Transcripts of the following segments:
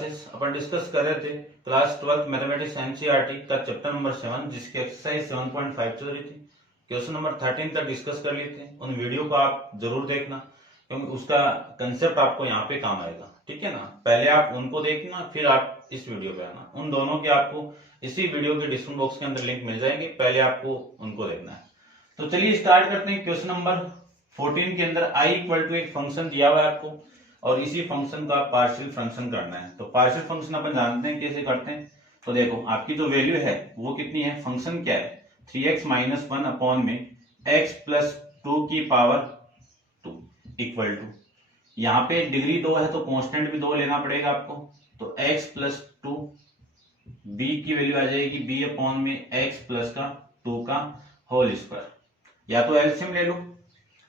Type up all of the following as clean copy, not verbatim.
Classes अपन discuss कर रहे थे क्लास 12 मैथमेटिक्स एनसीईआरटी का चैप्टर नंबर 7 जिसकी एक्सरसाइज 7.5 चल रही थी। क्वेश्चन नंबर 13 तक डिस्कस कर लिए थे। उन वीडियो को आप जरूर देखना क्योंकि उसका कंसेप्ट आपको यहाँ पे काम आएगा। ठीक है ना, पहले आप उनको देखना फिर आप इस वीडियो पे आना। उन दोनों के आपको इसी वीडियो के डिस्क्रिप्शन बॉक्स के अंदर लिंक मिल जाएंगे, पहले आपको उनको देखना है। तो चलिए स्टार्ट करते हैं। क्वेश्चन नंबर 14 के अंदर i इक्वल टू एक फंक्शन दिया हुआ है आपको और इसी फंक्शन का पार्शियल फंक्शन करना है। तो पार्शियल फंक्शन अपन जानते हैं कैसे करते हैं। तो देखो आपकी जो वैल्यू है वो कितनी है, फंक्शन क्या है 3x माइनस 1 अपॉन में x प्लस 2 की पावर 2 इक्वल टू, यहाँ पे डिग्री 2 है तो कांस्टेंट भी 2 लेना पड़ेगा आपको। तो x प्लस 2 b की वैल्यू आ जाएगी b अपॉन में x प्लस का 2 का होल स्क्वायर। या तो एलसीएम ले लो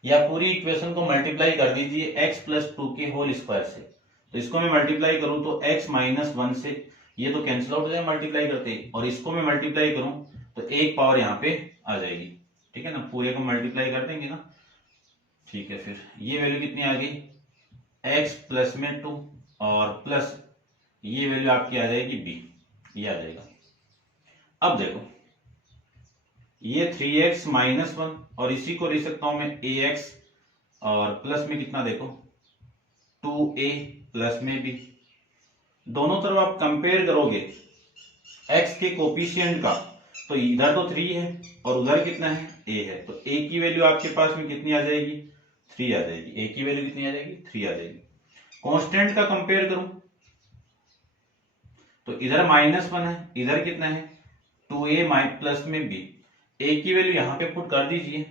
या पूरी इक्वेशन को मल्टीप्लाई कर दीजिए x प्लस 2 के होल स्क्वायर से। तो इसको मैं मल्टीप्लाई करूं तो x माइनस 1 से ये तो कैंसिल आउट हो जाए मल्टीप्लाई करते ही, और इसको मैं मल्टीप्लाई करूं तो एक पावर यहाँ पे आ जाएगी। ठीक है ना, पूरे को मल्टीप्लाई कर देंगे ना। ठीक है, फिर ये वैल्यू कितनी आ गई x प्लस में 2 और प्लस ये वैल्यू आपकी आ जाएगी b, ये आ जाएगा। अब देखो ये 3x माइनस 1 और इसी को लिख सकता हूं मैं ax और प्लस में कितना देखो 2a प्लस में b। दोनों तरफ आप कंपेयर करोगे x के कोफिशिएंट का, तो इधर तो 3 है और उधर कितना है a है। तो a की वैल्यू आपके पास में कितनी आ जाएगी 3 आ जाएगी। a की वैल्यू कितनी आ जाएगी 3 आ जाएगी। कांस्टेंट का कंपेयर करूं तो इधर माइनस 1 है, इधर कितना है 2a प्लस में b। a की वैल्यू यहां पे पुट कर दीजिए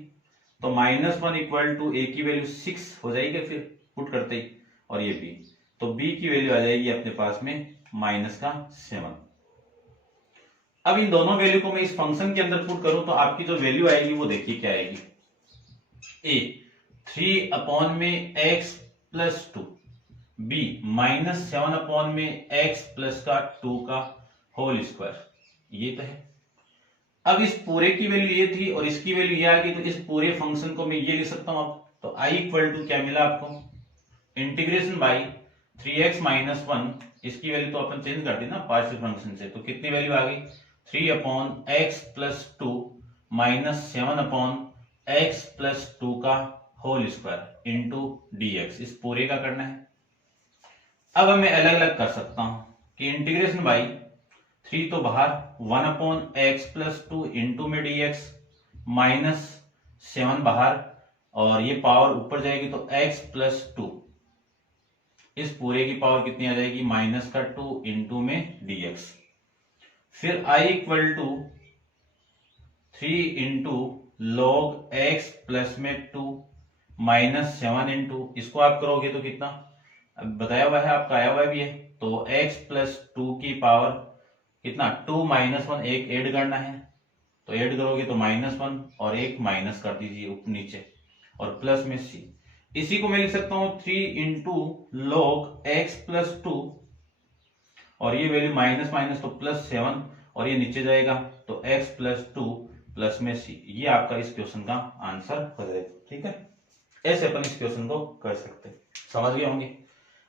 तो माइनस 1 इक्वल टू a की वैल्यू 6 हो जाएगी फिर पुट करते ही, और ये b, तो b की वैल्यू आ जाएगी अपने पास में माइनस का 7। अब इन दोनों वैल्यू को मैं इस फंक्शन के अंदर पुट करूं तो आपकी जो वैल्यू आएगी वो देखिए क्या आएगी, a 3 अपॉन में x plus 2, b minus 7 upon में x प्लस का 2 का होल स्क्वायर, ये तो है। अब इस पूरे की वैल्यू ये थी और इसकी वैल्यू ये आ गई, तो इस पूरे फंक्शन को मैं ये लिख सकता हूं अब। तो i इक्वल टू क्या मिला आपको इंटीग्रेशन बाई 3x माइनस 1, इसकी वैल्यू तो अपन चेंज कर दी ना पार्शियल फंक्शन से, तो कितनी वैल्यू आ गई 3 upon x plus 2 minus 7 upon x plus 2 का होल स्क्वायर इंटू dx। इस पूरे का करना है। अब मैं अलग अलग कर सकता हूं कि इंटीग्रेशन बाई 3 तो बाहर 1 अपॉन एक्स प्लस 2 इंटू में dx माइनस 7 बाहर और ये पावर ऊपर जाएगी तो x प्लस 2, इस पूरे की पावर कितनी आ जाएगी माइनस का 2 इंटू में dx। फिर i equal to 3 into log x plus में 2 माइनस 7 इंटू, इसको आप करोगे तो कितना अब बताया हुआ है आपका आया हुआ भी है, तो x प्लस 2 की पावर कितना 2 माइनस 1, एक ऐड करना है तो ऐड करोगे तो माइनस 1 और एक माइनस कर दीजिए ऊपर नीचे और प्लस में c। इसी को मैं लिख सकता हूं 3 इंटू लॉग x प्लस 2 और ये वैल्यू माइनस माइनस तो प्लस 7 और ये नीचे जाएगा तो x प्लस 2 प्लस में c। ये आपका इस क्वेश्चन का आंसर हो जाएगा। ठीक है, ऐसे अपन इस क्वेश्चन को कर सकते हैं, समझ गए होंगे।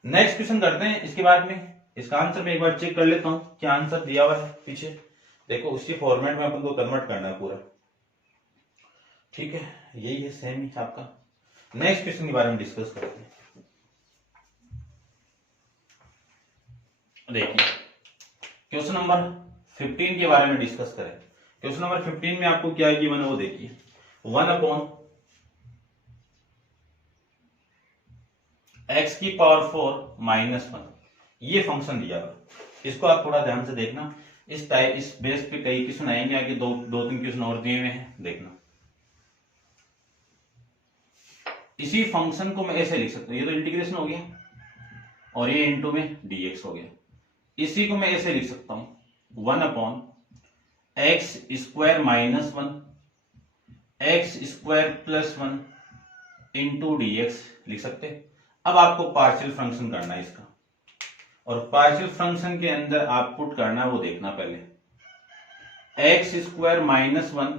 नेक्स्ट क्वेश्चन करते हैं। इसके बाद में इसका आंसर मैं एक बार चेक कर लेता हूं क्या आंसर दिया हुआ है पीछे। देखो उसी फॉर्मेट में अपन को कन्वर्ट करना है पूरा। ठीक है, यही है सेम ही आपका। नेक्स्ट क्वेश्चन के बारे में डिस्कस करते हैं। देखिए क्वेश्चन नंबर 15 के बारे में डिस्कस करें। क्वेश्चन नंबर 15 में आपको क्या गिवन है वो देखिए 1 अपॉन x की पावर 4 माइनस 1, ये फंक्शन दिया हुआ। इसको आप थोड़ा ध्यान से देखना, इस टाइप इस बेस पे कई क्वेश्चन आएंगे आगे, दो तीन क्वेश्चन और दिए हुए हैं, देखना। इसी फंक्शन को मैं ऐसे लिख सकता हूं, ये तो इंटीग्रेशन हो गया और ये इंटू में dx हो गया। इसी को मैं ऐसे लिख सकता हूं 1 upon x square minus 1 x square plus 1 into dx लिख सकते। अब आपको पार्शियल फंक्शन करना है इसका, और पार्शियल फंक्शन के अंदर आप पुट करना है वो देखना पहले x square minus 1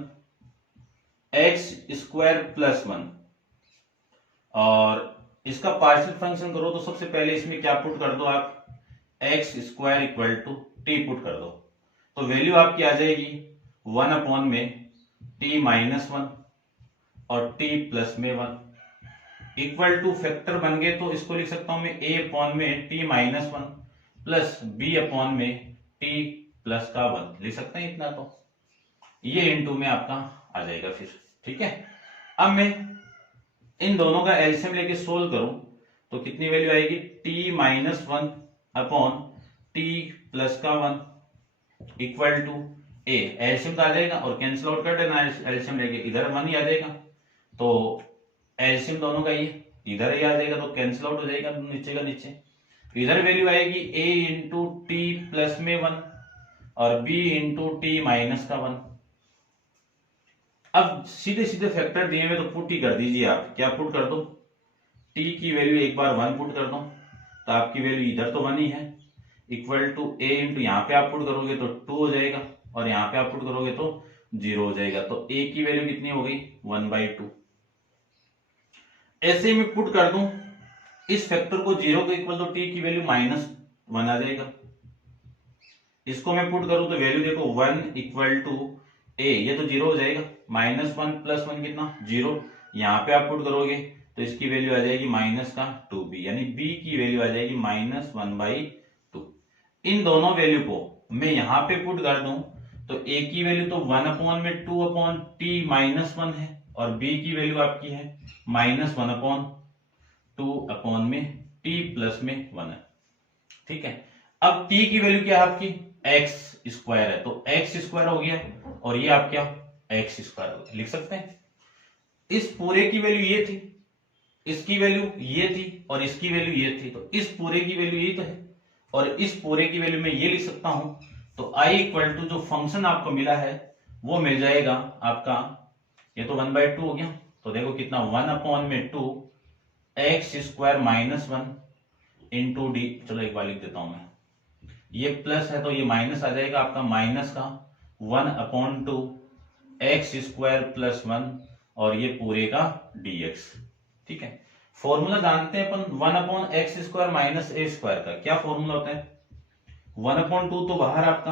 x square plus 1, और इसका पार्शियल फंक्शन करो तो सबसे पहले इसमें क्या पुट कर दो आप x square equal to t put कर दो, तो वैल्यू आपकी आ जाएगी 1 में टी माइनस 1 और टी प्लस में 1 इक्वल टू फैक्टर बन गए, तो इसको लिख सकता हूं मैं ए अपॉन में t minus 1 plus b upon में टी प्लस का 1 लिख सकते हैं इतना, तो ये इनटू में आपका आ जाएगा फिर। ठीक है, अब मैं इन दोनों का एलसीएम लेके सोल्व करूं तो कितनी वैल्यू आएगी, T minus 1 upon T plus का 1 इक्वल टू ए, एलसीएम का आ जाएगा और कैंसिल आउट कर देना एलसीएम लेके, इधर 1 ही आ जाएगा, तो एलसीएम दोनों का ये इधर ही आ जाएगा, तो कैंसिल आउट हो जाएगा नीचे का नीचे। इधर वैल्यू आएगी a इंटू टी प्लस में 1 और b इंटू टी माइनस का 1। अब सीधे सीधे फैक्टर दिए हुए तो पुट ही कर दीजिए आप, क्या पुट कर दो, t की वैल्यू एक बार 1 पुट कर दो तो आपकी वैल्यू इधर तो 1 ही है, इक्वल टू a इंटू यहाँ पे आप पुट करोगे तो 2 हो जाएगा और यहाँ पे आप पुट करोगे तो 0 हो जाएगा, तो a की वैल्यू कितनी हो गई 1/2। ऐसे ही मैं पुट कर दूं इस फैक्टर को 0 के इक्वल, तो t की वैल्यू -1 आ जाएगा। इसको मैं पुट करूं तो वैल्यू देखो 1 इक्वल टू a, ये तो 0 हो जाएगा, -1 प्लस 1 कितना 0, यहाँ पे आप पुट करोगे तो इसकी वैल्यू आ जाएगी -2b, यानी b की वैल्यू आ जाएगी -1/2। इन दोनों वैल्यू को मैं यहाँ पे पुट कर दूं तो a की वैल्यू तो 1 में 2 अपॉन t -1 है और b की वैल्यू आपकी है -1/2 अपॉन में t प्लस में 1 है। ठीक है, अब t की वैल्यू क्या है आपकी x स्क्वायर है, तो x स्क्वायर हो गया और ये आप क्या x स्क्वायर हो गया, लिख सकते हैं। इस पूरे की वैल्यू ये थी, इसकी वैल्यू ये थी और इसकी वैल्यू ये थी, तो इस पूरे की वैल्यू ये तो है और इस पूरे की वैल्यू मैं ये लिख सकता हूं, तो i इक्वल टू जो फंक्शन आपको मिला है वो मिल जाएगा आपका, ये तो 1/2 हो गया, तो देखो कितना 1/2 x स्क्वायर -1 इंटू डी, चलो एक बार लिख देता हूं मैं, ये प्लस है तो ये माइनस आ जाएगा आपका, माइनस का 1/2 x स्क्वायर प्लस 1 और ये पूरे का dx। ठीक है, फॉर्मूला जानते हैं अपन 1/x square minus a square का, क्या फॉर्मूला होता है 1/2 तो बाहर आपका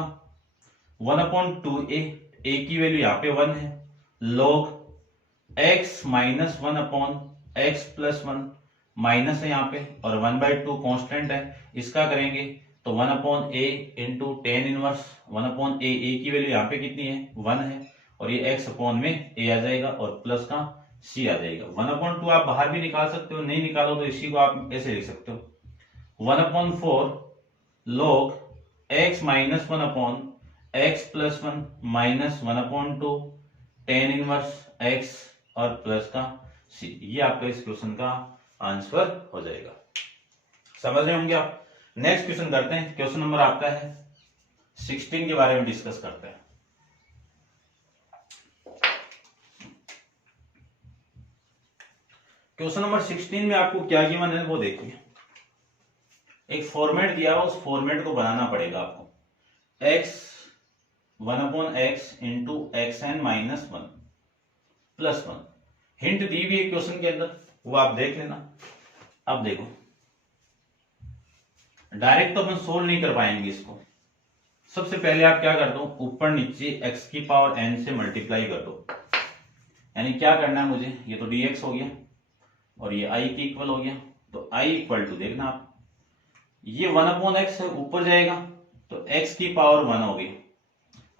1/2a, a की वैल्यू यहाँ पे 1 है, log x -1/x plus 1 minus है यहाँ पे और 1/2 कांस्टेंट है, इसका करेंगे तो 1/a into tan inverse 1/a, a की वैल्यू यहाँ पे कितनी है 1 है और ये x अपॉन में a आ जाएगा और प्लस का c आ जाएगा। 1/2 आप बाहर भी निकाल सकते हो, नहीं निकालो तो इसी को आप ऐसे लिख सकते हो 1/4 log x -1/x plus 1 minus 1/2 ten inverse x और प्लस का c, ये आपका इस क्वेश्चन का आंसर हो जाएगा। समझ रहे होंगे आप। नेक्स्ट क्वेश्चन करते हैं, क्वेश्चन नंबर आपका है 16 के बारे में डिस्कस करते हैं। क्वेश्चन नंबर 16 में आपको क्या गिवन है वो देखिए, एक फॉर्मेट दिया हुआ, उस फॉर्मेट को बनाना पड़ेगा आपको, x 1/x into xn minus 1 plus 1, hint दी हुई है क्वेश्चन के अंदर, वो आप देख लेना। अब देखो डायरेक्ट तो अपन सोल्व नहीं कर पाएंगे इसको, सबसे पहले आप क्या कर दो, ऊपर नीचे x की पावर n से मल्टीप्लाई कर दो, यानी क्या करना है मुझे, ये तो dx हो गया और ये i के इक्वल हो गया, तो i इक्वल टू देखना आप, ये 1/x है ऊपर जाएगा तो x की पावर 1 होगी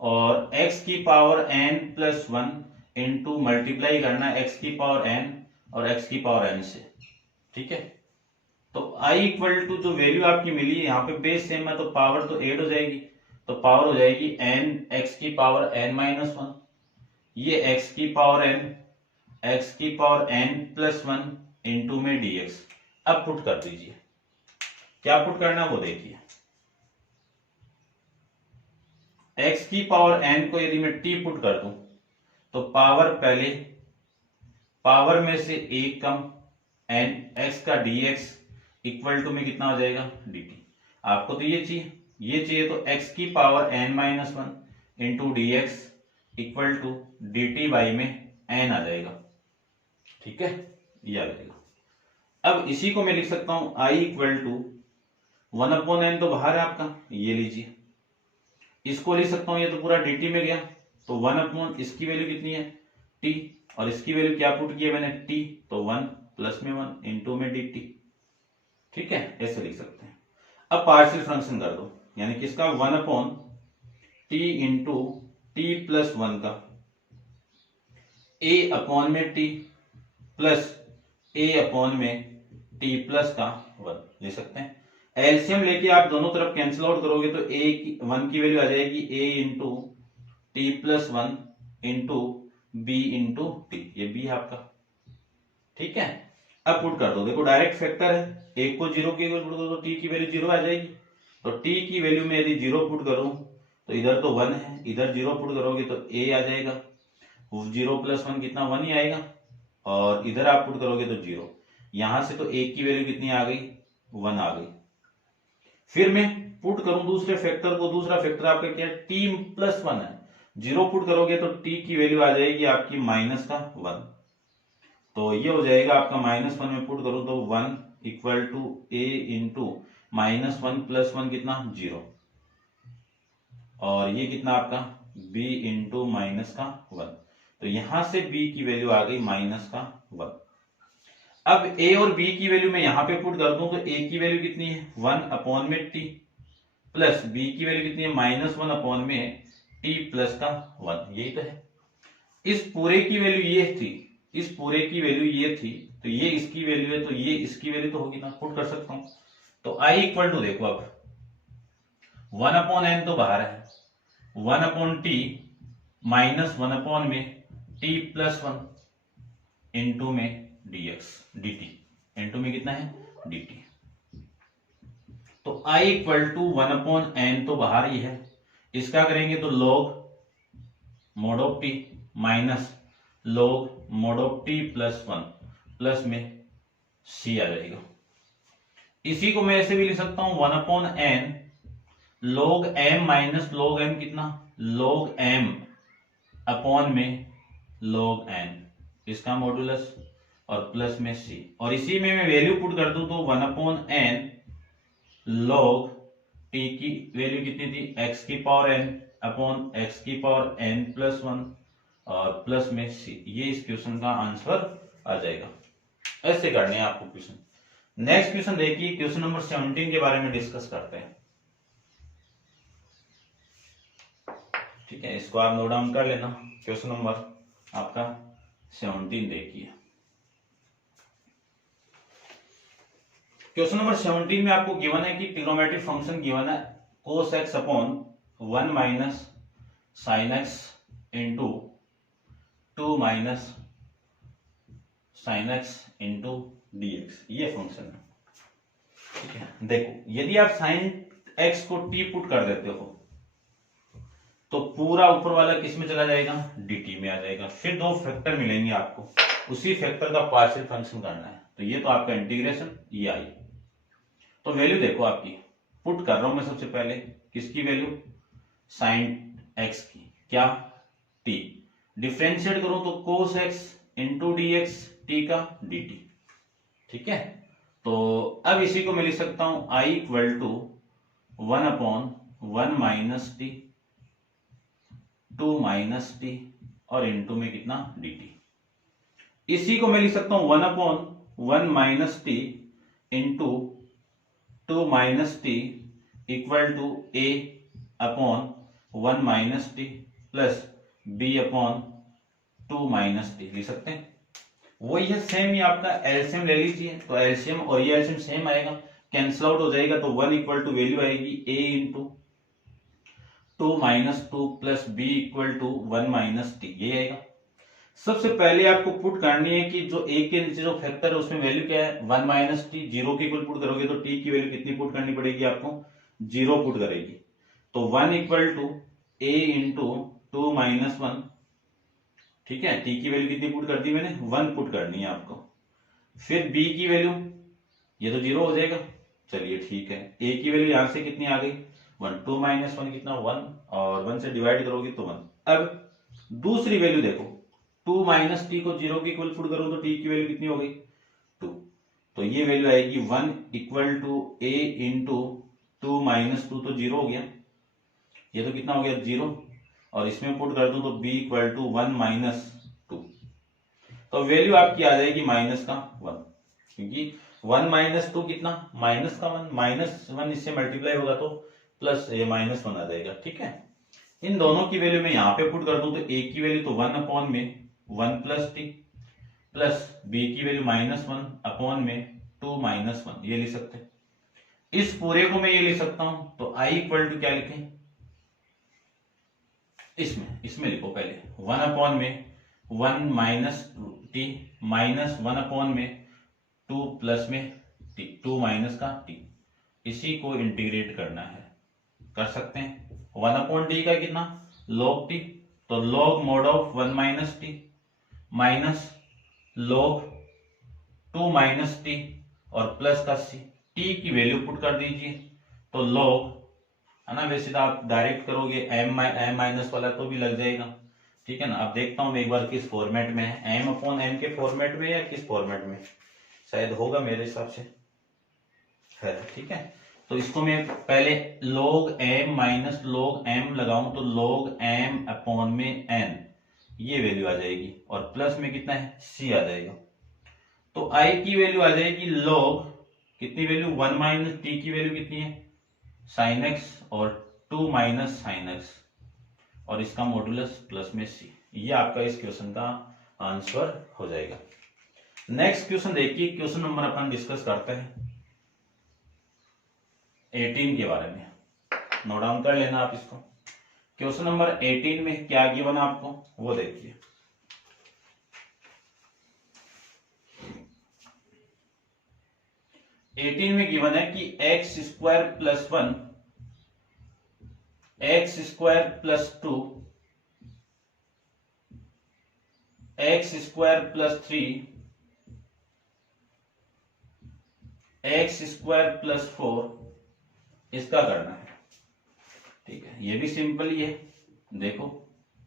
और x की power n plus 1 into multiply करना है x की पावर n और x की पावर n से। ठीक है, तो i इक्वल टू जो वैल्यू आपकी मिली है यहाँ पे बेस सेम है तो पावर तो ऐड हो जाएगी, तो पावर हो जाएगी n x की पावर n माइनस 1, ये x की पावर n प्लस 1 इंटू में dx। अब पुट कर दीजिए, क्या पुट करना वो देखिए, x की पावर n को यदि मैं t पुट कर दूं तो पावर पहले, पावर में से एक कम n x का dx इक्वल टू में कितना हो जाएगा dt। आपको तो ये चाहिए तो x की power n minus 1 into dx equal to dt by में n आ जाएगा। ठीक है, ये आ जाएगा। अब इसी को मैं लिख सकता हूं i इक्वल टू 1/n तो बाहर है आपका, ये लीजिए, इसको ले सकता हूं, ये तो पूरा dt में गया, तो 1/, इसकी वैल्यू कितनी है t, और इसकी वैल्यू क्या पुट की है मैंने t, तो 1 प्लस में 1 इंटू में dt। ठीक है, ऐसे लिख सकते हैं। अब पार्शियल फ्रैक्शन कर दो, यानी किसका 1/t इंटू t प्लस 1 का a/, में t प्लस a/, में t प्लस का 1 ले सकते हैं। एलसीएम लेके आप दोनों तरफ कैंसिल आउट करोगे तो a1 की वैल्यू आ जाएगी a into t plus 1 into b into t, ये बी है आपका। ठीक है, अब पुट कर दो, देखो डायरेक्ट फैक्टर है, एक को 0 के इक्वल पुट करो तो टी की वैल्यू 0 आ जाएगी, तो टी की वैल्यू में यदि 0 पुट करूं तो इधर तो 1 है, इधर 0 पुट करोगे तो a आ जाएगा, 0 प्लस 1 कितना 1 ही आएगा, और इधर आप पुट करोगे तो 0, यहां से तो a की वैल्यू कितनी आ गई 1 आ गई। फिर मैं पुट करूं दूसरे फैक्टर को, दूसरा फैक्टर आपका क्या है t प्लस 1 है, 0 पुट करोगे तो t की वैल्यू आ जाएगी आपकी माइनस का 1, तो ये हो जाएगा आपका -1 में पुट करूं तो 1 equal to a into -1 plus 1 कितना 0, और ये कितना आपका b इंटू माइनस का 1, तो यहां से b की वैल्यू आ गई माइनस का 1। अब a और b की वैल्यू मैं यहां पे पुट कर दूं तो a की वैल्यू कितनी है 1/, में t प्लस b की वैल्यू कितनी है -1/, में t प्लस का 1, यही तो है। इस पूरे की वैल्यू ये थी, इस पूरे की वैल्यू ये थी, तो ये इसकी वैल्यू है, तो ये इसकी वैल्यू तो होगी ना, पुट कर सकता हूं। तो i इक्वल टू देखो अब 1/n तो बाहर है, 1/t -1/, में t प्लस 1 इंटू में dx dt, इंटू में कितना है dt, तो i इक्वल टू 1/n तो बाहर ही है, इसका करेंगे तो log mod of t minus log mod of t plus 1 plus में c आ जाएगा। इसी को मैं ऐसे भी लिख सकता हूं 1/n log m minus log m कितना log m अपॉन में log n, इसका मॉडुलस और प्लस में c, और इसी में मैं वैल्यू पुट कर दूं तो 1/n log t की वैल्यू कितनी थी x की पावर n अपॉन x की पावर n प्लस 1 और प्लस में c, ये इस क्वेश्चन का आंसर आ जाएगा। ऐसे करने हैं आपको क्वेश्चन। नेक्स्ट क्वेश्चन देखिए, क्वेश्चन नंबर 17 के बारे में डिस्कस करते हैं। ठीक है, इसको आप नोट डाउन कर लेना। क्वेश्चन नंबर आपका 17 देखिए। क्वेश्चन नंबर 17 में आपको गिवन है कि ट्रिग्नोमेट्रिक फंक्शन गिवन है cos x upon 1 minus sine x into 2 minus sine x into dx, ये फंक्शन है। ठीक है, देखो यदि आप साइन x को t पुट कर देते हो तो पूरा ऊपर वाला किस में चला जाएगा dt में आ जाएगा, फिर दो फैक्टर मिलेंगे आपको, उसी फैक्टर का पार्शियल फंक्शन करना है, तो ये तो आपका इंटीग्रेशन ये आई। तो वैल्यू देखो आपकी पुट कर रहा हूं मैं सबसे पहले, किसकी वैल्यू साइन x की, क्या t, डिफरेंशिएट करूं तो cos x into dx t का dt। ठीक है, तो अब इसी को मैं लिख सकता हूं i equal to 1/1 minus t 2 minus t और इंटू में कितना dt। इसी को मैं लिख सकता हूं 1/1 minus t into 2 minus t equal to a upon 1 minus t plus b upon 2 minus t लिख सकते हैं। वही है सेम ही आपका एलसीएम ले लीजिए, तो एलसीएम और ये एलसीएम सेम आएगा, कैंसिल आउट हो जाएगा, तो 1 इक्वल टू वैल्यू आएगी a into 2 minus 2 plus b equal to 1 minus t, ये आएगा। सबसे पहले आपको पुट करनी है कि जो a के नीचे जो फैक्टर है उसमें वैल्यू क्या है 1 माइनस टी, 0 की इक्वल पुट करोगे तो t की वैल्यू कितनी पुट करनी पड़ेगी आपको 0 पुट करेगी, तो 1 equal to a into 2 minus 1। ठीक है, t की वैल्यू कितनी पुट कर दी मैंने 1 पुट करनी है आपको, फिर b की वैल्यू ये तो 0 हो जाएगा, चलिए ठीक है, a की वैल्यू यहां से कितनी आ गई 1, 2 माइनस 1 कितना 1 और 1 से डिवाइड करोगे तो 1। अब दूसरी वैल्यू देखो 2 माइनस टी को 0 की इक्वल पुट करूं तो t की वैल्यू कितनी हो गई 2, तो ये वैल्यू आएगी 1 equal to a into 2 minus 2, तो 0 हो गया, ये तो कितना हो गया 0, और इसमें पुट कर दूं तो b इक्वल टू 1 माइनस 2, तो वैल्यू आपकी आ जाएगी माइनस का 1, क्योंकि 1 माइनस 2 कितना माइनस का 1, माइनस 1 इससे मल्टीप्लाई होगा तो प्लस ये माइनस 1 आ जाएगा। ठीक है, इन दोनों की वैल्यू मैं यहाँ पे पुट कर दूं तो a की वैल्यू तो 1 अपॉन में 1 प्लस टी, प्लस b की वैल्यू माइनस 1 अपॉन में 2 माइनस 1, ये लिख सकते हैं। इस पूरे को मैं ये लिख सकता हूं, तो i इक्वल टू क्या लिखें, इसमें लिखो पहले 1 अपॉन में 1 माइनस टी माइनस 1 अपॉन में 2 प्लस में टी, 2 माइनस का टी, इसी को इंटीग्रेट करना है, कर सकते हैं। 1 अपॉन टी का कितना log टी, तो log mode of 1 minus T minus log 2 minus t और प्लस का सी, टी की वैल्यू पुट कर दीजिए, तो log है ना, वैसे तो आप डायरेक्ट करोगे एम माइनस वाला तो भी लग जाएगा। ठीक है ना, अब देखता हूं मैं एक बार किस फॉर्मेट में है, एम अपॉन एम के फॉर्मेट में या किस फॉर्मेट में, शायद होगा मेरे हिसाब से है। ठीक है, तो इसको मैं पहले log m minus log m लगाऊं तो log m अपॉन में n, ये वैल्यू आ जाएगी, और प्लस में कितना है c आ जाएगा, तो i की वैल्यू आ जाएगी log कितनी वैल्यू 1 माइनस t की वैल्यू कितनी है sin x और 2 माइनस sin x, और इसका मॉडुलस प्लस में c, ये आपका इस क्वेश्चन का आंसर हो जाएगा। नेक्स्ट क्वेश्चन देखिए, क्वेश्चन नंबर अपन डिस्कस करते हैं 18 के बारे में, नोट डाउन कर लेना आप इसको। क्वेश्चन नंबर 18 में क्या गिवन है आपको वो देखिए। एटीन में गिवन है कि x square plus 1 x square plus 2 x square plus 3 x square plus 4 इसका करना है। ठीक है, ये भी सिंपल ही है, देखो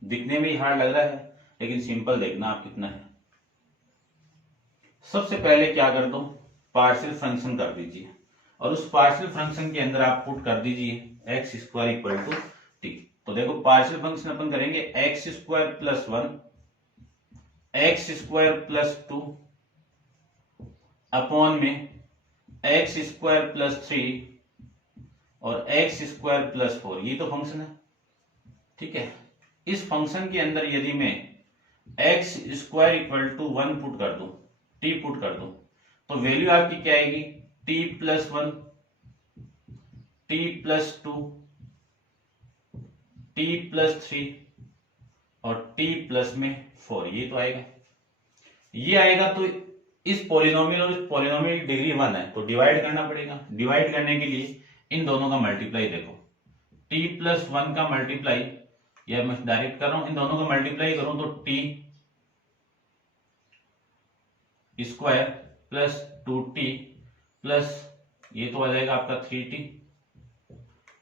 दिखने में ही हार्ड लग रहा है लेकिन सिंपल देखना आप कितना है। सबसे पहले क्या कर दो, पार्शियल फ्रैक्शन कर दीजिए, और उस पार्शियल फ्रैक्शन के अंदर आप पुट कर दीजिए x square equal to t. तो देखो पार्शियल फंक्शन अपन करेंगे x square plus 1 x square plus 2 upon में एक्स स्क्वायर प्लस 3 और एक्स स्क्वायर प्लस 4, ये तो फंक्शन है। ठीक है, इस फंक्शन के अंदर यदि मैं x square equal to 1 put कर दूं, टी पुट कर दूं, तो वैल्यू आपकी क्या आएगी T plus 1 T plus 2 T plus 3 और टी प्लस में 4, ये तो आएगा, ये आएगा। तो इस पॉलिनोमियल और इस पॉलिनोमियल की डिग्री 1 है तो डिवाइड करना पड़ेगा। डिवाइड करने के लिए इन दोनों का मल्टीप्लाई देखो, टी प्लस 1 का मल्टीप्लाई, या मैं डायरेक्ट कर रहा हूं, इन दोनों का मल्टीप्लाई करूं तो T square plus 2t plus ये तो आ जाएगा आपका 3t।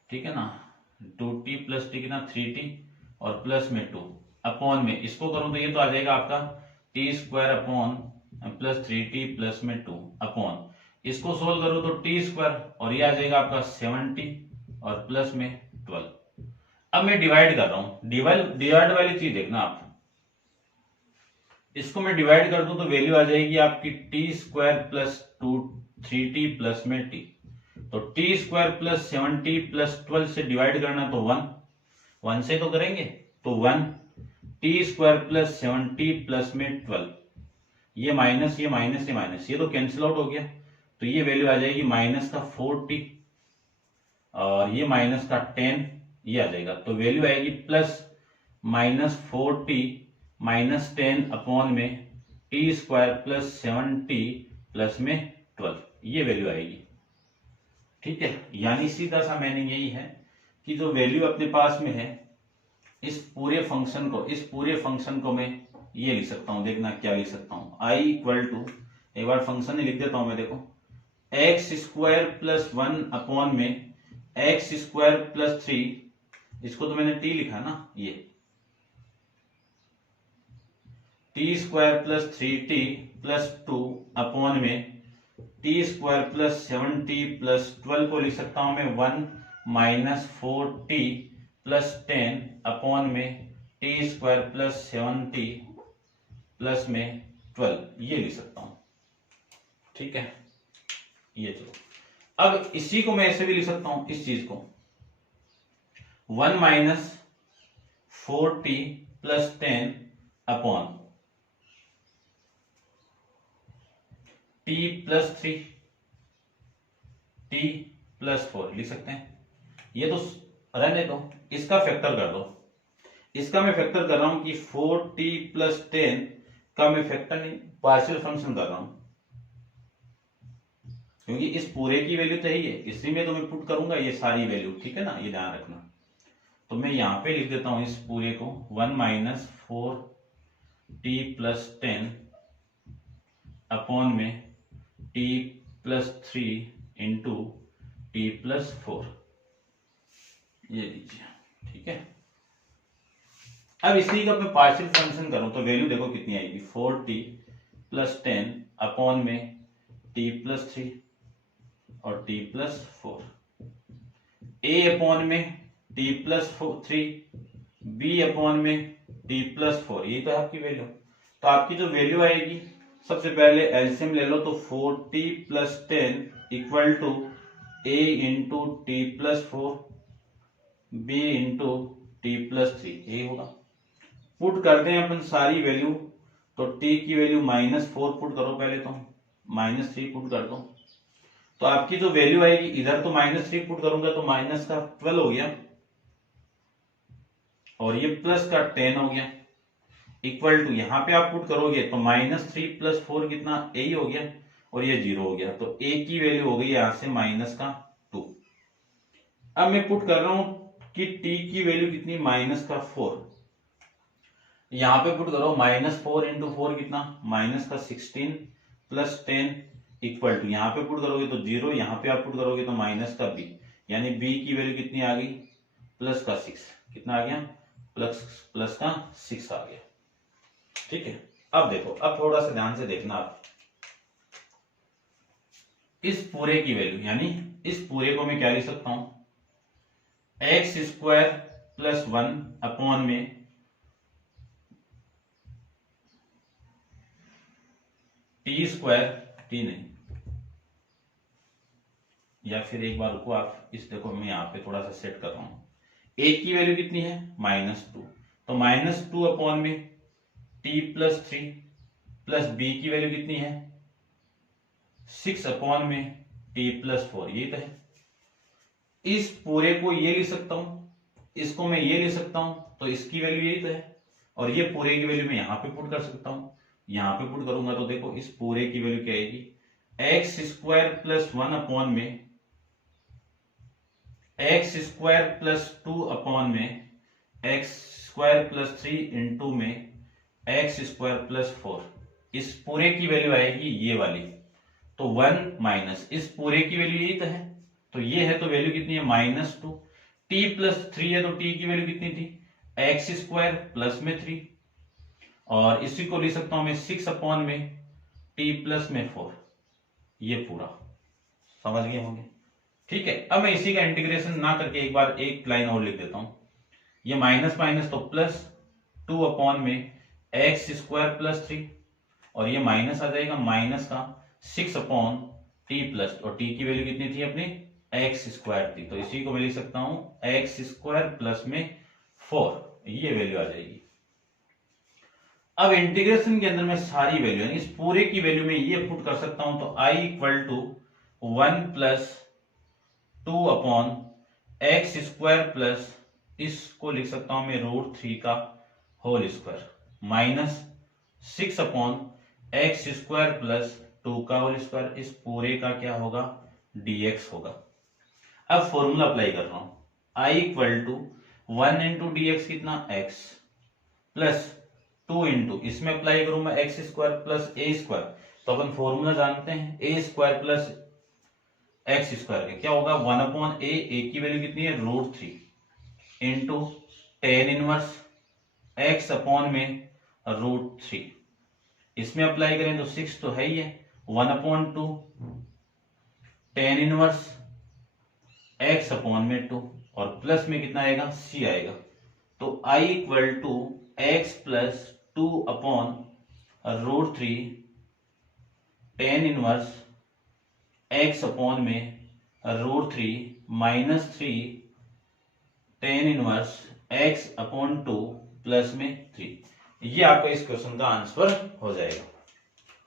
ठीक है ना, 2t प्लस टी कितना 3t और प्लस में 2 अपॉन में इसको करूं तो ये तो आ जाएगा आपका T square upon plus 3t plus में 2 अपॉन, इसको सोल्व करो तो टी स्क्वायर और ये आ जाएगा आपका 70 और प्लस में 12। अब मैं डिवाइड कर रहा हूं, डिवाइड वाली चीज देखना आप, इसको मैं डिवाइड कर दूं तो वैल्यू आ जाएगी आपकी T square plus 3t plus में t, तो टी स्क्वायर प्लस 70 प्लस 12 से डिवाइड करना तो 1 से तो करेंगे, तो 1 टी स्क्वायर प्लस 70 प्लस में 12, ये माइनस ये माइनस ये माइनस, ये तो कैंसिल आउट हो गया, तो ये वैल्यू आ जाएगी माइनस का 4t और ये माइनस का 10, ये आ जाएगा, तो वैल्यू आएगी plus minus 4t minus 10 upon में टी स्क्वायर प्लस 70 प्लस में 12, ये वैल्यू आएगी। ठीक है, यानी सीधा सा मीनिंग यही है कि जो वैल्यू अपने पास में है इस पूरे फंक्शन को मैं ये लिख सकता हूं, देखना क्या लिख सकता हूं, i इक्वल टू, एक बार फंक्शन ही लिख देता हूं मैं, देखो एक्स स्क्वायर प्लस 1 अपॉन में एक्स स्क्वायर प्लस 3, इसको तो मैंने t लिखा ना, ये T square plus 3t plus 2 upon में T square plus 7t plus 12 को लिख सकता हूं मैं 1 माइनस 4t प्लस 10 अपॉन में T square plus 7t plus में 12, ये लिख सकता हूं। ठीक है, ये चलो अब इसी को मैं ऐसे भी लिख सकता हूं, इस चीज को 1 minus 4t plus 10 upon t plus 3 t plus 4 लिख सकते हैं। ये तो रहने दो, इसका फैक्टर कर दो। इसका मैं फैक्टर कर रहा हूं कि 4t प्लस 10 का मैं फैक्टर नहीं, पार्शियल फंक्शन कर रहा हूं, क्योंकि इस पूरे की वैल्यू तो यही है, इसी में तो मैं पुट करूंगा ये सारी वैल्यू। ठीक है ना, ये ध्यान रखना। तो मैं यहां पे लिख देता हूं इस पूरे को 1 माइनस 4t प्लस 10 अपॉन में t plus 3 into t plus 4, ये लीजिए। ठीक है, अब इसी का मैं पार्शियल फंक्शन करूं तो वैल्यू देखो कितनी आएगी, 4t प्लस 10 अपॉन में t प्लस 3 और t प्लस 4, a अपॉन में t प्लस 3, b अपॉन में t प्लस 4, यही तो है आपकी वैल्यू। तो आपकी जो वैल्यू आएगी, सबसे पहले एलसीएम ले लो, तो 4t plus 10 equal to a into t plus 4 b into t plus 3, यही होगा। पुट करते हैं अपन सारी वैल्यू, तो t की वैल्यू -4 पुट करो पहले, तो -3 पुट कर दो, तो आपकी जो वैल्यू आएगी, इधर तो -3 पुट करूंगा तो माइनस का 12 हो गया और ये प्लस का 10 हो गया, इक्वल टू यहां पे आप पुट करोगे तो -3 प्लस 4 कितना, a ही हो गया और ये 0 हो गया, तो a की वैल्यू हो गई यहां से -2। अब मैं पुट कर रहा हूं कि t की वैल्यू कितनी, -4, यहां पे पुट करो -4 इंटू 4 कितना, -16 प्लस 10 इक्वल टू, यहां पे पुट करोगे तो 0, यहां पे आप पुट करोगे तो -b, यानी b की वैल्यू कितनी आ गई, +6, कितना आ गया, +6 आ गया। ठीक है, अब देखो, अब थोड़ा सा ध्यान से देखना आप, इस पूरे की वैल्यू, यानी इस पूरे को मैं क्या लिख सकता हूं, x स्क्वायर प्लस 1 अपॉन में टी स्क्वायर, टी नहीं, या फिर एक बार रुको आप, इस देखो मैं यहाँ पे थोड़ा सा सेट कर रहा हूं, a की वैल्यू कितनी है, -2, तो -2 अपॉन में t प्लस 3 प्लस b की वैल्यू कितनी है, 6 अपॉन में t प्लस 4, ये तो है। इस पूरे को ये लिख सकता हूं, इसको मैं ये लिख सकता हूं, तो इसकी वैल्यू यही तो है, और ये पूरे की वैल्यू मैं यहां पे पुट कर सकता हूं, यहां पे पुट करूंगा तो देखो इस पूरे की वैल्यू क्या आएगी, एक्स स्क्वायर प्लस 1 अपॉन में एक्स स्क्वायर प्लस 2 अपॉन में एक्स स्क्वायर प्लस 3 इंटू में एक्स स्क्वायर प्लस 4, इस पूरे की वैल्यू आएगी ये वाली, तो 1 माइनस इस पूरे की वैल्यू यही तो है, तो ये है, तो वैल्यू कितनी है, -2, t प्लस 3 है, तो t की वैल्यू कितनी थी, एक्स स्क्वायर प्लस में 3, और इसी को लिख सकता हूं मैं 6 अपॉन में t प्लस में 4, ये पूरा समझ गए होंगे। ठीक है, अब मैं इसी का इंटीग्रेशन ना करके एक बार एक लाइन और लिख देता हूं, ये माइनस माइनस तो प्लस 2 अपॉन में एक्स स्क्वायर प्लस 3, और ये माइनस आ जाएगा, माइनस का 6 अपॉन टी प्लस, और टी की वैल्यू कितनी थी अपनी, एक्स स्क्वायर थी, तो इसी को मैं लिख सकता हूं एक्स स्क्वायर प्लस में 4, ये वैल्यू आ जाएगी। अब इंटीग्रेशन के अंदर मैं सारी वैल्यू, इस पूरे की वैल्यू में ये पुट कर सकता हूं, तो i equal to 1 plus 2 upon x square plus, इसको लिख सकता हूं मैं √3 का whole square, minus 6 upon x square plus 2 का होल स्क्वायर, इस पूरे का क्या होगा, dx होगा। अब फॉर्मूला अप्लाई कर रहा हूं, i equal to 1 into dx कितना, x प्लस 2 इंटू, इसमें अप्लाई करूं मैं x square plus a square, तो अपन फॉर्मूला जानते हैं, a square plus x square का क्या होगा, 1 अपॉन ए की वैल्यू कितनी है, √3 into tan inverse x upon में √3, इसमें अप्लाई करें तो 6 तो है ही है, 1 upon 2 ten inverse x upon में 2 और प्लस में कितना आएगा c आएगा। तो I equal to X plus 2 upon root 3 tan inverse x upon में root 3 minus 3 tan inverse x upon 2 plus में 3। ये आपका इस क्वेश्चन का आंसर हो जाएगा।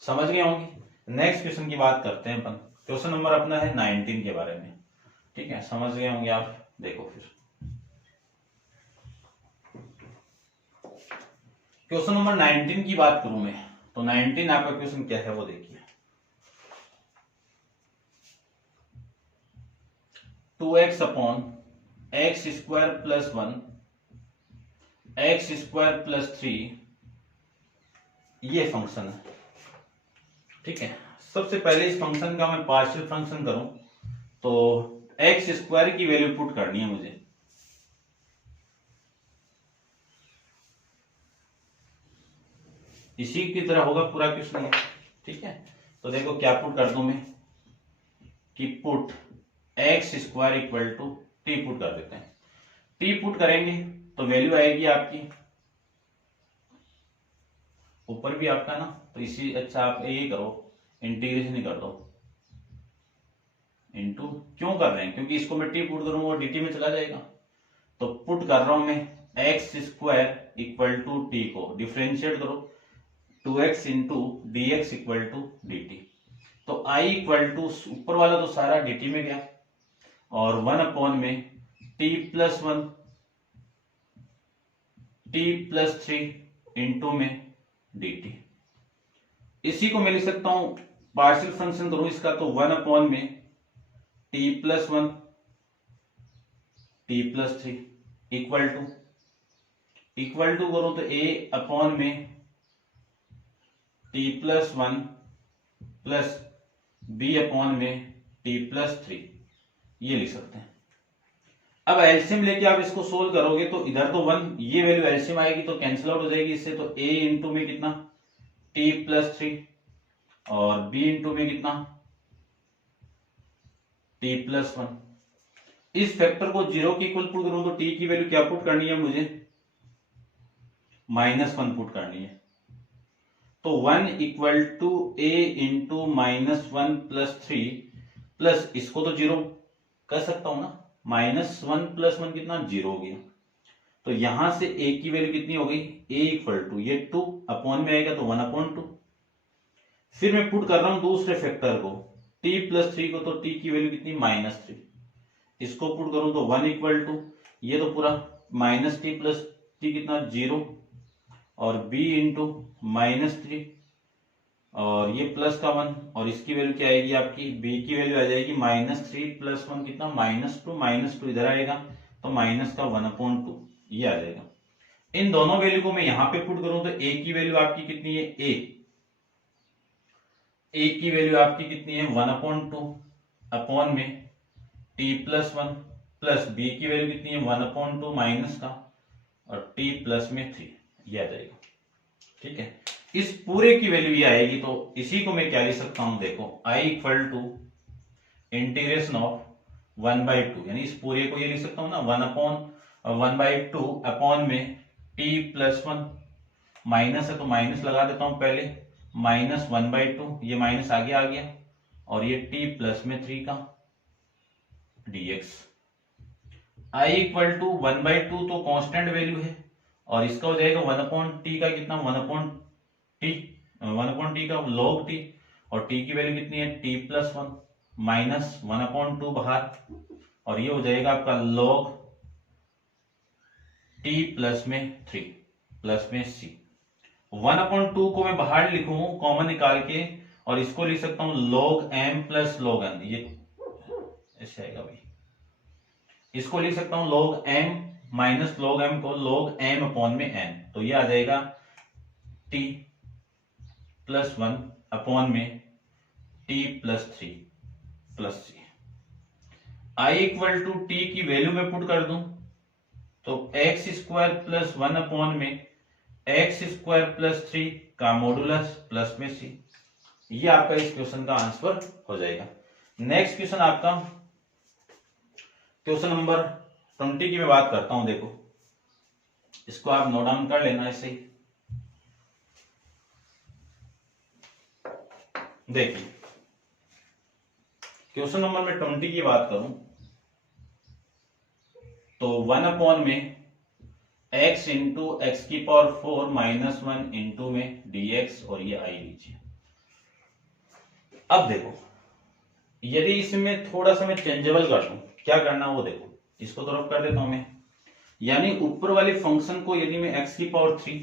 समझ गए होंगे। नेक्स्ट क्वेश्चन की बात करते हैं अपन। क्वेश्चन नंबर अपना है 19 के बारे में। ठीक है, समझ गए होंगे आप। देखो फिर क्वेश्चन नंबर 19 की बात करूं मैं, तो 19 आपका क्वेश्चन क्या है वो देखिए। 2x upon x square plus 1 x square plus 3 ये फंक्शन है। ठीक है, सबसे पहले इस फंक्शन का मैं पार्शियल फंक्शन करूं तो एक्स स्क्वायर की वैल्यू पुट करनी है मुझे। इसी की तरह होगा पूरा क्वेश्चन। ठीक है, तो देखो क्या पुट कर दूं मैं कि put x square equal to t put कर देते हैं। टी पुट करेंगे तो वैल्यू आएगी आपकी ऊपर भी आपका ना, तो इसी अच्छा आप ये करो इंटीग्रेशन ही कर दो इनटू। क्यों कर रहे हैं, क्योंकि इसको मैं टी पुट करूंगा वो डीटी में चला जाएगा। तो पुट कर रहा हूं मैं x square equal to t को डिफरेंशिएट करो 2x into d x equal to d t. तो I इक्वल टू ऊपर वाला तो सारा dt में गया और 1 अपॉन में t plus 1 t plus 3 into में dt। इसी को मैं लिख सकता हूं पार्शियल फंक्शन करूं इसका तो 1 अपॉन में t plus 1 t plus 3 equal to करूं तो a अपॉन में t plus 1 plus b upon में t प्लस 3 ये लिख सकते हैं। अब एलसीएम लेके आप इसको सोल्व करोगे तो इधर तो 1 ये वैल्यू एलसीएम आएगी तो कैंसिल आउट हो जाएगी इससे। तो a इंटू में कितना t प्लस 3 और b इंटू में कितना t प्लस 1। इस फैक्टर को 0 के इक्वल पुट करूं तो t की वैल्यू क्या पुट करनी है मुझे -1 पुट करनी है। तो 1 equal to a into -1 plus 3 plus इसको तो 0 कर सकता हूं ना, -1 प्लस 1 कितना 0 हो गया। तो यहां से a की वैल्यू कितनी हो गई a इक्वल टू ये 2 अपॉन में आएगा तो 1 अपॉन 2। फिर मैं पुट कर रहा हूं दूसरे फैक्टर को t प्लस 3 को, तो t की वैल्यू कितनी -3। इसको पुट करूं तो 1 इक्वल टू ये तो पूरा -t प्लस t कितना 0 और b इंटू -3 और ये प्लस का 1 और इसकी वैल्यू क्या आएगी आपकी b की वैल्यू आ जाएगी -3 प्लस 1 कितना -2 इधर आएगा तो माइनस का 1/2 ये आ जाएगा। इन दोनों वैल्यू को मैं यहां पे पुट करूं तो a की वैल्यू आपकी कितनी है a की वैल्यू आपकी कितनी है 1/2 अपॉन में t प्लस 1 प्लस b की वैल्यू कितनी है 1/2 माइनस का और t प्लस में 3 ये आ जाएगा। ठीक है, इस पूरे की वैल्यू ये आएगी तो इसी को मैं क्या लिख सकता हूं देखो I equal to integration of 1/2 यानी इस पूरे को ये लिख सकता हूं ना 1/2 अपॉन में t प्लस 1 माइनस है तो माइनस लगा देता हूं पहले -1/2 ये माइनस आगे आ गया और ये t प्लस में 3 का dx। I इक्वल टू 1/2 तो कांस्टेंट वैल्यू है और इसका हो जाएगा 1/t का कितना 1/t का log t और t की वैल्यू कितनी है t प्लस 1 माइनस 1/2 बाहर और ये हो जाएगा आपका log t प्लस में 3 प्लस में c। 1/2 को मैं बाहर लिखूं कॉमन निकाल के और इसको लिख सकता हूं log m plus log n, ये ऐसे आएगा भाई। इसको लिख सकता हूं log m minus log m को log m अपॉन में n, तो ये आ जाएगा t प्लस 1 अपॉन में t plus 3 plus c। I equal to t की वैल्यू में पुट कर दूं तो एक्स स्क्वायर प्लस 1 अपॉन में एक्स स्क्वायर प्लस 3 का मॉडुलस प्लस में c। ये आपका इस क्वेश्चन का आंसर हो जाएगा। नेक्स्ट क्वेश्चन आपका क्वेश्चन नंबर 20 की मैं बात करता हूं। देखो इसको आप नोट डाउन कर लेना ऐसे ही। देखिए क्वेश्चन नंबर में 20 की बात करूं तो 1 में x इंटू एक्स की पावर 4 माइनस 1 इंटू में dx और ये आई लीजिए। अब देखो यदि इसमें थोड़ा सा मैं चेंजेबल कर दूं, क्या करना वो देखो, इसको तरफ कर देता हूं मैं। यानी ऊपर वाले फंक्शन को यदि मैं x की पावर 3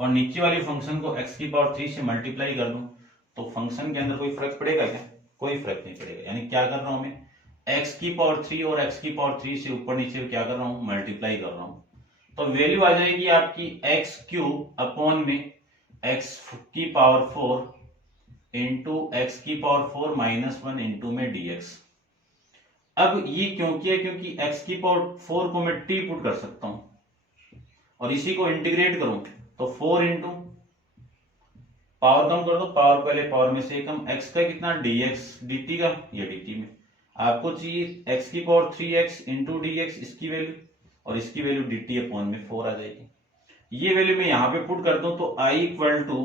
और नीचे वाली फंक्शन को x की पावर 3 से मल्टीप्लाई कर दूं तो फंक्शन के अंदर कोई फर्क पड़ेगा क्या? कोई फर्क नहीं पड़ेगा। यानी क्या कर रहा हूं मैं, x की पावर 3 और x की पावर 3 से ऊपर नीचे क्या कर रहा हूं, मल्टीप्लाई कर रहा हूं। तो वैल्यू आ जाएगी आपकी एक्स क्यूब अपॉन में एक्स की पावर 4 इंटू एक्स की पावर 4 माइनस 1 इंटू में dx। अब ये क्योंकि है, क्योंकि x की पावर 4 को मैं t पुट कर सकता हूं और इसी को इंटीग्रेट करूं तो 4 इंटू पावर कम कर दो, पावर पहले पावर में से कम, x का कितना dx dt का, ये dt में आपको चाहिए x की पावर 3x इंटू dx इसकी वैल्यू और इसकी वैल्यू dt अपॉन में 4 आ जाएगी। ये वैल्यू मैं यहां पे पुट कर दूं तो i इक्वल टू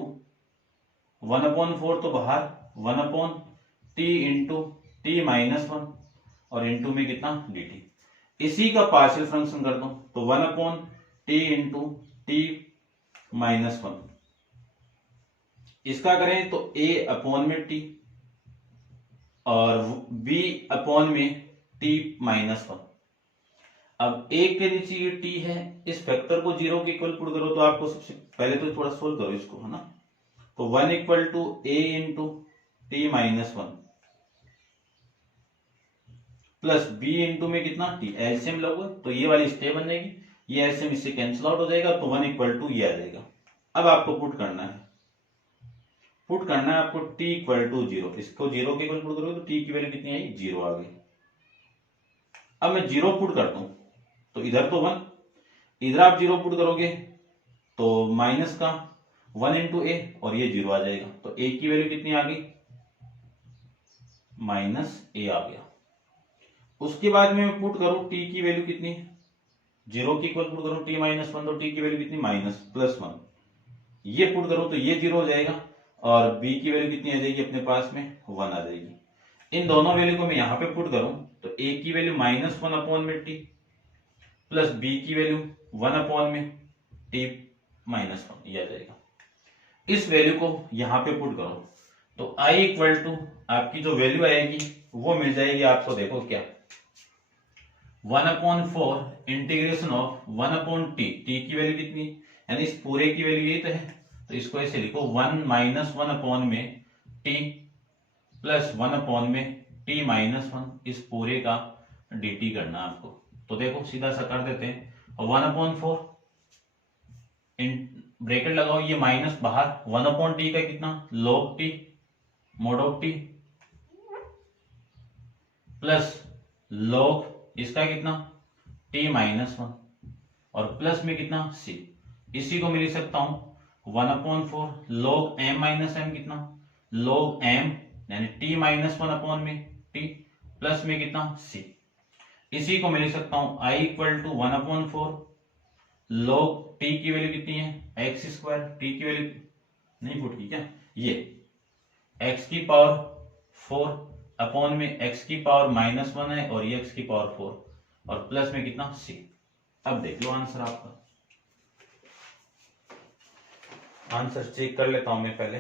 1/4 तो बाहर 1/t इंटू टी माइनस 1 और इंटू में कितना dt। इसी का पार्शियल फ्रैक्शन कर दो तो 1/t इंटू टी माइनस 1। इसका करें तो a अपॉन में t और b अपॉन में t माइनस 1। अब एक के नीचे ये t है, इस फैक्टर को 0 के इक्वल पुट करो तो आपको सबसे पहले तो थोड़ा सोल्व करो इसको, है ना। तो 1 equal to a into t minus 1 plus b into में कितना t, एलसीएम लोगे तो ये वाली स्टेप बन जाएगी, ये एलसीएम इससे कैंसिल आउट हो जाएगा तो 1 इक्वल टू ये आ जाएगा। अब आपको पुट करना है, आपको t इक्वल टू 0, इसको 0 के इक्वल पुट करोगे तो t की वैल्यू कितनी आई, 0 आ गई। अब मैं 0 पुट कर दूं तो इधर तो 1, इधर आप 0 पुट करोगे तो माइनस का 1 इंटू ए और ये 0 आ जाएगा तो a की वैल्यू कितनी आ गई, माइनस a आ गया। उसके बाद में पुट करूं t की वैल्यू कितनी, 0 की इक्वल पुट करूं t माइनस 1 तो t की वैल्यू कितनी, माइनस प्लस 1, ये पुट करूं तो ये 0 हो जाएगा और b की वैल्यू कितनी आ जाएगी अपने पास में 1 आ जाएगी। इन दोनों वैल्यू को मैं यहां पे पुट करूं तो a की वैल्यू माइनस 1 अपॉन में t प्लस b की वैल्यू 1 अपॉन में t माइनस 1, ये आ जाएगा। इस वैल्यू को यहां पे पुट करो तो i इक्वल टू आपकी जो वैल्यू आएगी वो मिल जाएगी आपको, देखो क्या 1/4 इंटीग्रेशन ऑफ 1/t, t की वैल्यू कितनी, यानी इस पूरे की वैल्यू यही तो है तो इसको ऐसे लिखो 1 माइनस 1 अपॉन में t प्लस 1 अपॉन में t माइनस 1, इस पूरे का dt करना आपको। तो देखो सीधा सा कर देते हैं, 1/4 ब्रैकेट लगाओ, ये माइनस बाहर 1/t का कितना log t mod of t plus log इसका कितना t माइनस 1 और प्लस में कितना c, इसी को मैं लिख सकता हूं 1/4 log m माइनस m कितना log m यानी t माइनस 1 अपॉन में t प्लस में कितना c, इसी को मैं लिख सकता हूं i equal to 1/4 log t की वैल्यू कितनी है x स्क्वायर, t की वैल्यू नहीं पुट की क्या, ये x की पावर 4 अपॉन में x की पावर माइनस 1 है और ये x की पावर 4 और प्लस में कितना c। अब देख लो आंसर आपका, आंसर चेक कर लेता हूं मैं पहले।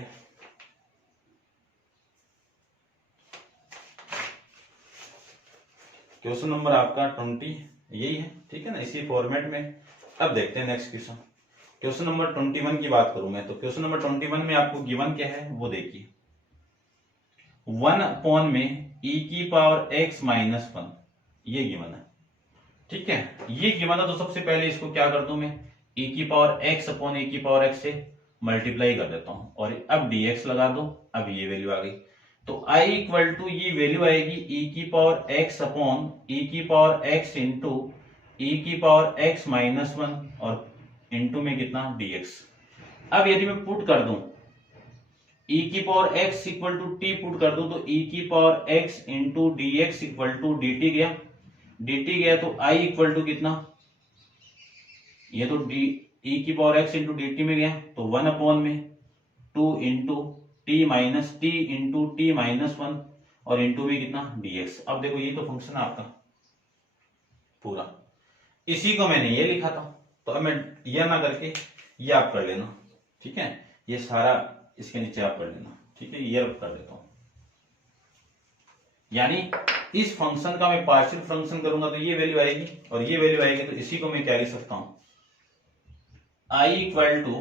क्वेश्चन नंबर आपका 20 यही है, ठीक है ना, इसी फॉर्मेट में। अब देखते हैं नेक्स्ट क्वेश्चन, क्वेश्चन नंबर 21 की बात करूं मैं तो क्वेश्चन नंबर 21 में आपको गिवन क्या है वो देखिए, 1 अपॉन में e की पावर x माइनस 1, ये गिवन है, ठीक है। ये गिवन है तो सबसे पहले इसको क्या कर दूं मैं, e की पावर x अपॉन e की पावर x से मल्टीप्लाई कर देता हूं और अब dx लगा दो, अब ये वैल्यू आ गई तो i इक्वल टू ये वैल्यू आएगी e की पावर x अपॉन e की पावर x इंटू e की पावर x माइनस 1 और इंटू में कितना dx। अब यदि मैं पुट कर दूं e की power x equal to t put कर दो तो e की power x into d x equal to d t गया, dt गया तो i इक्वल टू कितना, ये तो डी e की power x into D T में गया तो 1 अपॉन में 2 into t minus t into t minus 1 और इंटू भी कितना dx। अब देखो ये तो फंक्शन है आपका पूरा, इसी को मैंने ये लिखा था, तो अब मैं ये ना करके ये आप कर लेना, ठीक है, ये सारा इसके नीचे आप कर लेना, ठीक है, ये रब कर देता हूं। यानी इस फंक्शन का मैं पार्शियल फंक्शन करूंगा तो ये वैल्यू आएगी और ये वैल्यू आएगी, तो इसी को मैं क्या लिख सकता हूं, i equal to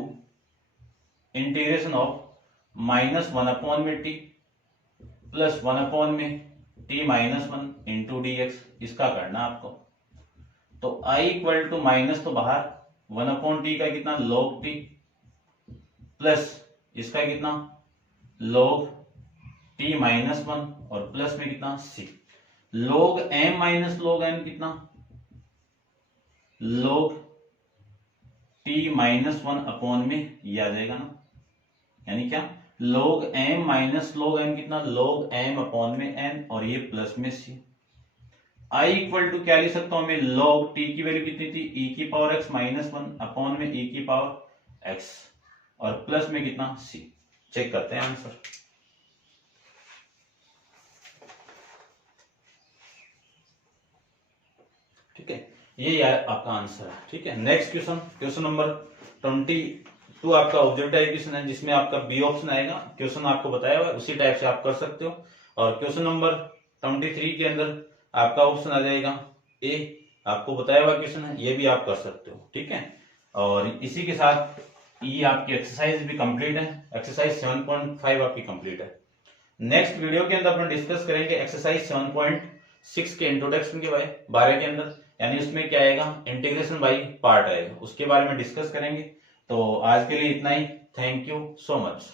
integration of minus 1 upon में टी प्लस 1 अपॉन में t minus 1 into d x, इसका करना आपको। तो i इक्वल टू माइनस तो बाहर 1 अपॉन टी का कितना log टी प्लस इसका कितना log t माइनस 1 और प्लस में कितना c, log m minus log n कितना log t माइनस 1 अपॉन में ये आ जाएगा ना, यानी क्या log m minus log n कितना log m अपॉन में n और ये प्लस में c। i इक्वल टू क्या लिख सकता हूं मैं, log t की वैल्यू कितनी थी e की पावर x माइनस 1 अपॉन में e की पावर x और प्लस में कितना c। चेक करते हैं आंसर, ठीक है, ये आपका आंसर है, ठीक है। नेक्स्ट क्वेश्चन, क्वेश्चन नंबर 22 आपका ऑब्जेक्टिव क्वेश्चन है, जिसमें आपका बी ऑप्शन आएगा, क्वेश्चन आपको बताया हुआ है उसी टाइप से आप कर सकते हो। और क्वेश्चन नंबर 23 के अंदर आपका ऑप्शन आ जाएगा ए, आपको बताया हुआ क्वेश्चन है, ये भी आप कर सकते हो, ठीक है। और इसी के साथ ये आपकी एक्सरसाइज भी कंप्लीट है, एक्सरसाइज 7.5 आपकी कंप्लीट है। नेक्स्ट वीडियो के अंदर अपन डिस्कस करेंगे एक्सरसाइज 7.6 के इंट्रोडक्शन के बारे के अंदर, यानी उसमें क्या आएगा, इंटीग्रेशन बाय पार्ट आएगा, उसके बारे में डिस्कस करेंगे। तो आज के लिए इतना ही, थैंक यू सो मच।